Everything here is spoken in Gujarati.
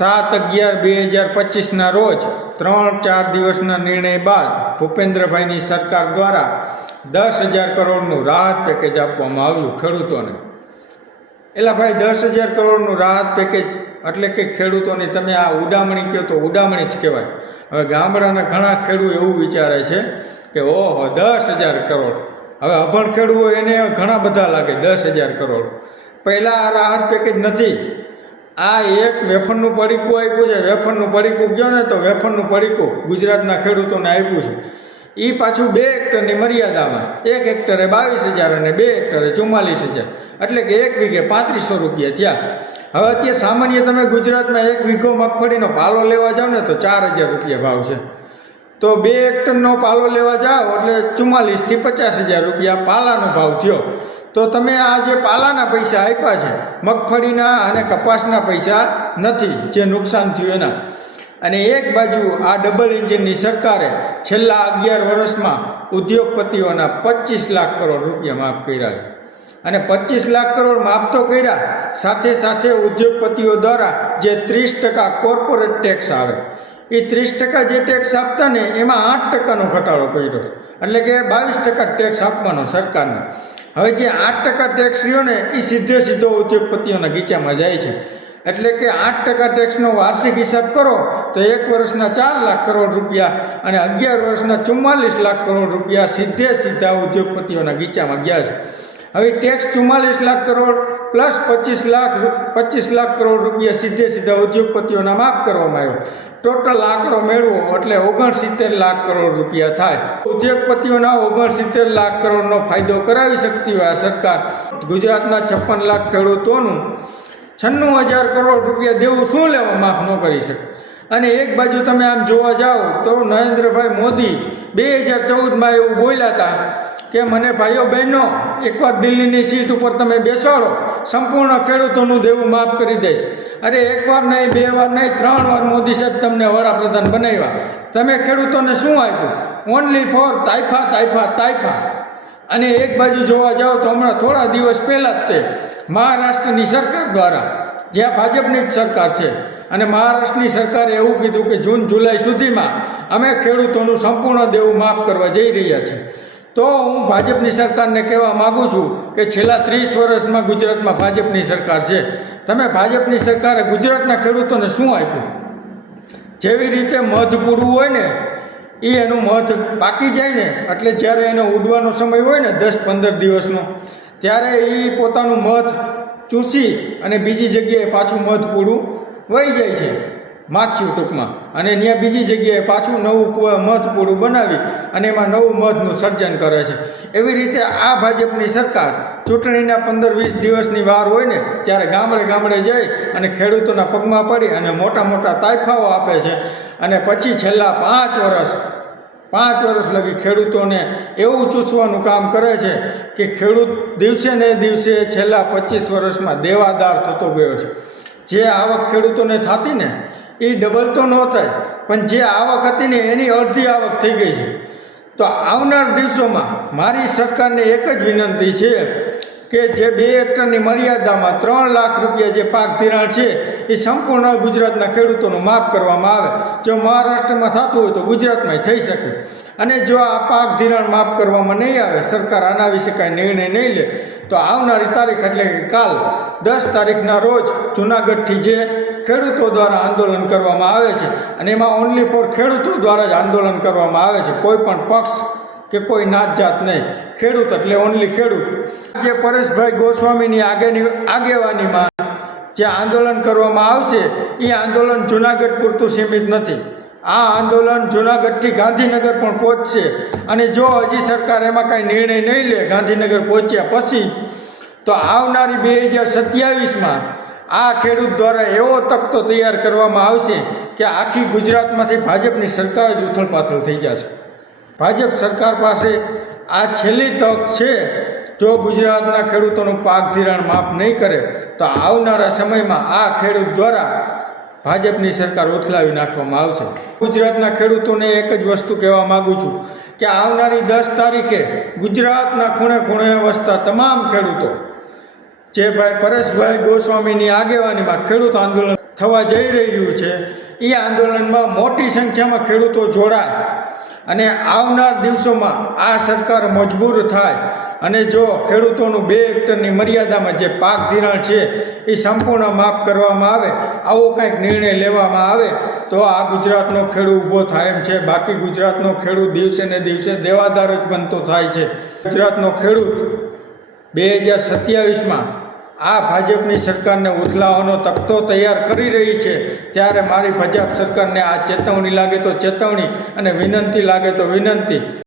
સાત અગિયાર બે હજાર પચીસના રોજ ત્રણ ચાર દિવસના નિર્ણય બાદ ભૂપેન્દ્રભાઈની સરકાર દ્વારા દસ હજાર કરોડનું રાહત પેકેજ આપવામાં આવ્યું ખેડૂતોને. એલા ભાઈ, દસ હજાર કરોડનું રાહત પેકેજ એટલે કે ખેડૂતોની તમે આ ઉડામણી કહો તો ઉડામણી જ કહેવાય. હવે ગામડાના ઘણા ખેડૂત એવું વિચારે છે કે ઓહો, દસ હજાર કરોડ. હવે અભણ ખેડૂત હોય એને ઘણા બધા લાગે, દસ હજાર કરોડ. પહેલાં આ રાહત પેકેજ નથી. આ એક વેફરનું પડીકું આપ્યું છે. વેફરનું પડીકું ગયો ને તો વેફરનું પડીકું ગુજરાતના ખેડૂતોને આપ્યું છે. એ પાછું બે હેક્ટરની મર્યાદામાં. એક હેક્ટરે બાવીસ હજાર અને બે હેક્ટરે ચુમ્માલીસ હજાર. એટલે કે એક વીઘે પાંત્રીસો રૂપિયા થયા. હવે અત્યારે સામાન્ય તમે ગુજરાતમાં એક વીઘો મગફળીનો પાલો લેવા જાઓ ને તો ચાર હજાર રૂપિયા ભાવ છે. તો બે હેક્ટરનો પાલો લેવા જાઓ એટલે ચુમ્માલીસથી પચાસ હજાર રૂપિયા પાલાનો ભાવ થયો. તો તમે આ જે પાલાના પૈસા આપ્યા છે, મગફળીના અને કપાસના પૈસા નથી, જે નુકસાન થયું એના. અને એક બાજુ આ ડબલ એન્જિનની સરકારે છેલ્લા અગિયાર વર્ષમાં ઉદ્યોગપતિઓના પચીસ લાખ કરોડ રૂપિયા માફ કર્યા છે. અને પચીસ લાખ કરોડ માફ તો કર્યા, સાથે સાથે ઉદ્યોગપતિઓ દ્વારા જે ત્રીસ ટકા કોર્પોરેટ ટેક્સ આવે, એ ત્રીસ ટકા જે ટેક્સ આપતા ને, એમાં આઠ ટકાનો ઘટાડો કર્યો એટલે કે બાવીસ ટકા ટેક્સ આપવાનો સરકારને. હવે જે આઠ ટકા ટેક્સ રહ્યો ને એ સીધે સીધો ઉદ્યોગપતિઓના ગીચામાં જાય છે. એટલે કે આઠ ટકા ટેક્સનો વાર્ષિક હિસાબ કરો, તો એક વર્ષના ચાર લાખ કરોડ રૂપિયા અને અગિયાર વર્ષના ચુમ્માલીસ લાખ કરોડ રૂપિયા સીધે સીધા ઉદ્યોગપતિઓના ગીચામાં ગયા છે. હવે ટેક્સ ચુમ્માલીસ લાખ કરોડ પ્લસ પચીસ લાખ પચીસ લાખ કરોડ રૂપિયા સીધે સીધા ઉદ્યોગપતિઓના માફ કરવામાં આવ્યો. ટોટલ આંકડો મેળવો એટલે ઓગણસિત્તેર લાખ કરોડ રૂપિયા થાય. ઉદ્યોગપતિઓના ઓગણસિત્તેર લાખ કરોડનો ફાયદો કરાવી શકતી હોય આ સરકાર. ગુજરાતના છપ્પન લાખ ખેડૂતોનું છન્નું હજાર કરોડ રૂપિયા દેવું શું લેવા માફ ન કરી શકે? અને એક બાજુ તમે આમ જોવા જાઓ તો નરેન્દ્રભાઈ મોદી બે હજાર ચૌદમાં એવું બોલ્યા હતા કે મને ભાઈઓ બહેનો એકવાર દિલ્હીની સીટ ઉપર તમે બેસાડો, સંપૂર્ણ ખેડૂતોનું દેવું માફ કરી દઈશ. અરે એકવાર નહીં, બે વાર નહીં, ત્રણ વાર મોદી સાહેબ તમને વડાપ્રધાન બનાવ્યા. તમે ખેડૂતોને શું આપ્યું? ઓનલી ફોર તાઇફા તાઇફા તાઇફા અને એક બાજુ જોવા જાઓ તો હમણાં થોડા દિવસ પહેલાં જ તે મહારાષ્ટ્રની સરકાર દ્વારા, જ્યાં ભાજપની જ સરકાર છે, અને મહારાષ્ટ્રની સરકારે એવું કીધું કે જૂન જુલાઈ સુધીમાં અમે ખેડૂતોનું સંપૂર્ણ દેવું માફ કરવા જઈ રહ્યા છીએ. તો હું ભાજપની સરકારને કહેવા માગું છું કે છેલ્લા ત્રીસ વર્ષમાં ગુજરાતમાં ભાજપની સરકાર છે. તમે ભાજપની સરકારે ગુજરાતના ખેડૂતોને શું આપ્યું? જેવી રીતે મધ પૂરું હોય ને એ એનું મધ પાકી જાય ને, એટલે જ્યારે એનો ઉડવાનો સમય હોય ને, દસ પંદર દિવસનો, ત્યારે એ પોતાનું મધ ચૂસી અને બીજી જગ્યાએ પાછું મધ પૂડું વહી જાય છે. માખ્યું ટૂંકમાં. અને ત્યાં બીજી જગ્યાએ પાછું નવું મધ પૂડું બનાવી અને એમાં નવું મધનું સર્જન કરે છે. એવી રીતે આ ભાજપની સરકાર ચૂંટણીના પંદર વીસ દિવસની વાર હોય ને, ત્યારે ગામડે ગામડે જઈ અને ખેડૂતોના પગમાં પડી અને મોટા મોટા તાયફાઓ આપે છે. અને પછી છેલ્લા પાંચ વર્ષ પાંચ વર્ષ લગી ખેડૂતોને એવું ચૂસવાનું કામ કરે છે કે ખેડૂત દિવસે ને દિવસે છેલ્લા પચીસ વર્ષમાં દેવાદાર થતો ગયો છે. જે આવક ખેડૂતોને થતી ને એ ડબલ તો ન થાય, પણ જે આવક હતી ને એની અડધી આવક થઈ ગઈ છે. તો આવનાર દિવસોમાં મારી સરકારને એક જ વિનંતી છે કે જે બે હેક્ટરની મર્યાદામાં ત્રણ લાખ રૂપિયા જે પાક ધિરાણ છે, એ સંપૂર્ણ ગુજરાતના ખેડૂતોનું માફ કરવામાં આવે. જો મહારાષ્ટ્રમાં થતું હોય તો ગુજરાતમાંય થઈ શકે. અને જો આ પાક ધિરાણ માફ કરવામાં નહીં આવે, સરકાર આના વિશે કાંઈ નિર્ણય નહીં લે, તો આવનારી તારીખ એટલે કે કાલ દસ તારીખના રોજ જૂનાગઢથી જે ખેડૂતો દ્વારા આંદોલન કરવામાં આવે છે અને એમાં ઓનલી ફોર ખેડૂતો દ્વારા જ આંદોલન કરવામાં આવે છે. કોઈ પણ પક્ષ કે કોઈ નાત જાત નહીં. ખેડૂત એટલે ઓનલી ખેડૂત. જે પરેશભાઈ ગોસ્વામીની આગેની, આગેવાનીમાં જે આંદોલન કરવામાં આવશે, એ આંદોલન જૂનાગઢ પૂરતું સીમિત નથી. આ આંદોલન જૂનાગઢથી ગાંધીનગર પણ પહોંચશે. અને જો હજી સરકાર એમાં કાંઈ નિર્ણય નહીં લે, ગાંધીનગર પહોંચ્યા પછી, તો આવનારી બે હજાર સત્યાવીસમાં આ ખેડૂત દ્વારા એવો તકતો તૈયાર કરવામાં આવશે કે આખી ગુજરાતમાંથી ભાજપની સરકાર જ ઉથલપાથલ થઈ જશે. ભાજપ સરકાર પાસે આ છેલ્લી તક છે. જો ગુજરાતના ખેડૂતોનું પાક ધિરાણ માફ નહીં કરે, તો આવનારા સમયમાં આ ખેડૂત દ્વારા ભાજપની સરકાર ઉથલાવી નાખવામાં આવશે. ગુજરાતના ખેડૂતોને એક જ વસ્તુ કહેવા માગું છું કે આવનારી દસ તારીખે ગુજરાતના ખૂણે ખૂણે વસતા તમામ ખેડૂતો જે ભાઈ પરેશભાઈ ગોસ્વામીની આગેવાનીમાં ખેડૂત આંદોલન થવા જઈ રહ્યું છે, એ આંદોલનમાં મોટી સંખ્યામાં ખેડૂતો જોડાય અને આવનાર દિવસોમાં આ સરકાર મજબૂર થાય અને જો ખેડૂતોનું બે હેક્ટરની મર્યાદામાં જે પાક ધિરાણ છે, એ સંપૂર્ણ માફ કરવામાં આવે, આવો કંઈક નિર્ણય લેવામાં આવે, તો આ ગુજરાતનો ખેડૂત ઊભો થાય એમ છે. બાકી ગુજરાતનો ખેડૂત દિવસે ને દિવસે દેવાદાર જ બનતો થાય છે. ગુજરાતનો ખેડૂત બે હજાર સત્યાવીસમાં આ ભાજપની સરકારને ઉથલાવવાનો તખતો તૈયાર કરી રહી છે, ત્યારે મારી ભાજપ સરકારને આ ચેતવણી લાગે તો ચેતવણી અને વિનંતી લાગે તો વિનંતી.